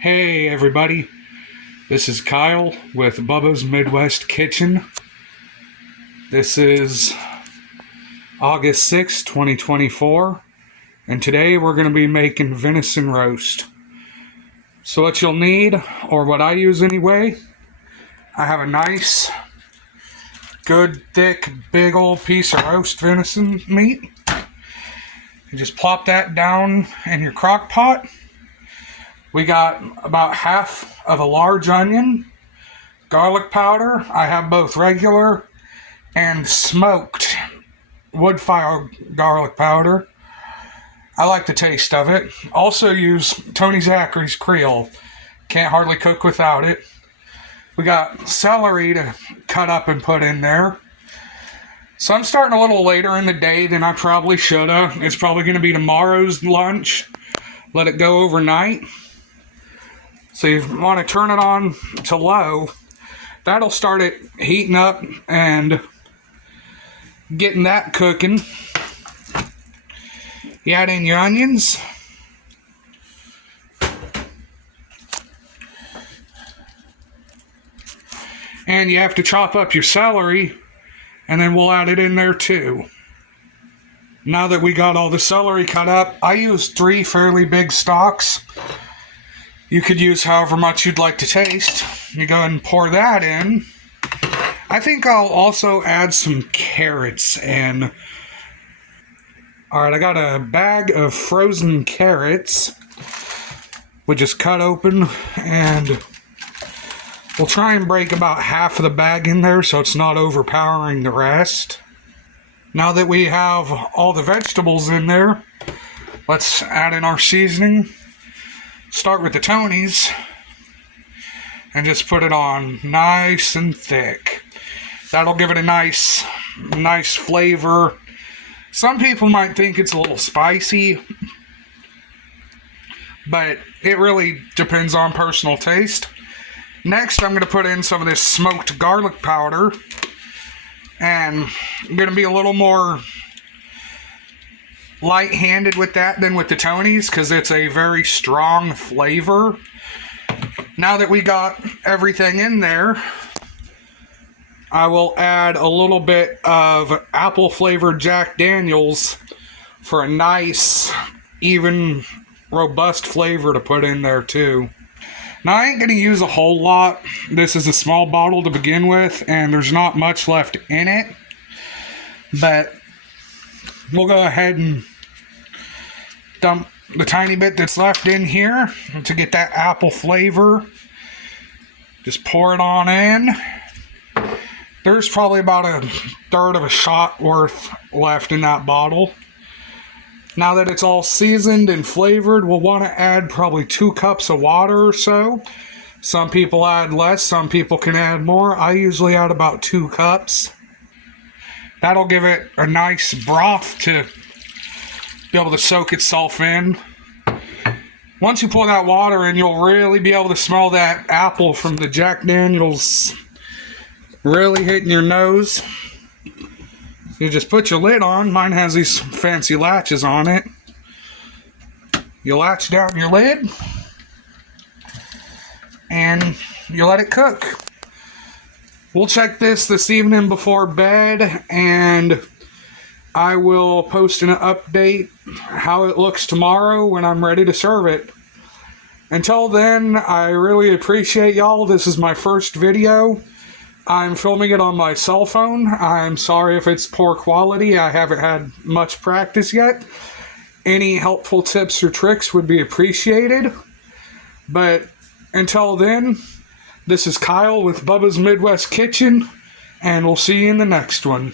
Hey everybody, this is Kyle with Bubba's Midwest Kitchen. This is August 6, 2024, and today we're going to be making venison roast. So what you'll need, or what I use anyway, I have a nice, good, thick, big old piece of roast venison meat. You just plop that down in your crock pot. We got about half of a large onion, garlic powder. I have both regular and smoked wood-fire garlic powder. I like the taste of it. Also use Tony Zachary's Creole. Can't hardly cook without it. We got celery to cut up and put in there. So I'm starting a little later in the day than I probably should have. It's probably going to be tomorrow's lunch. Let it go overnight. So you want to turn it on to low. That'll start it heating up and getting that cooking. You add in your onions. And you have to chop up your celery, and then we'll add it in there too. Now that we got all the celery cut up, I use 3 fairly big stalks. You could use however much you'd like to taste. You go ahead and pour that in. I think I'll also add some carrots in. Alright, I got a bag of frozen carrots. We just cut open, and we'll try and break about half of the bag in there so it's not overpowering the rest. Now that we have all the vegetables in there, let's add in our seasoning. Start with the Tonys and just put it on nice and thick. That'll give it a nice flavor. Some people might think it's a little spicy, but it really depends on personal taste. Next, I'm going to put in some of this smoked garlic powder, and I'm going to be a little more light-handed with that than with the Tonys because it's a very strong flavor. Now that we got everything in there, I will add a little bit of apple-flavored Jack Daniels for a nice, even, robust flavor to put in there too. Now, I ain't going to use a whole lot. This is a small bottle to begin with, and there's not much left in it. But we'll go ahead and dump the tiny bit that's left in here to get that apple flavor. Just pour it on in. There's probably about a third of a shot worth left in that bottle. Now that it's all seasoned and flavored, we'll want to add probably 2 cups of water or so. Some people add less, some people can add more. I usually add about 2 cups. That'll give it a nice broth to be able to soak itself in. Once you pour that water in, you'll really be able to smell that apple from the Jack Daniels really hitting your nose. You just put your lid on. Mine has these fancy latches on it. You latch down your lid, and you let it cook. We'll check this evening before bed, and I will post an update how it looks tomorrow when I'm ready to serve it. Until then, I really appreciate y'all. This is my first video. I'm filming it on my cell phone. I'm sorry if it's poor quality. I haven't had much practice yet. Any helpful tips or tricks would be appreciated. But until then, this is Kyle with Bubba's Midwest Kitchen, and we'll see you in the next one.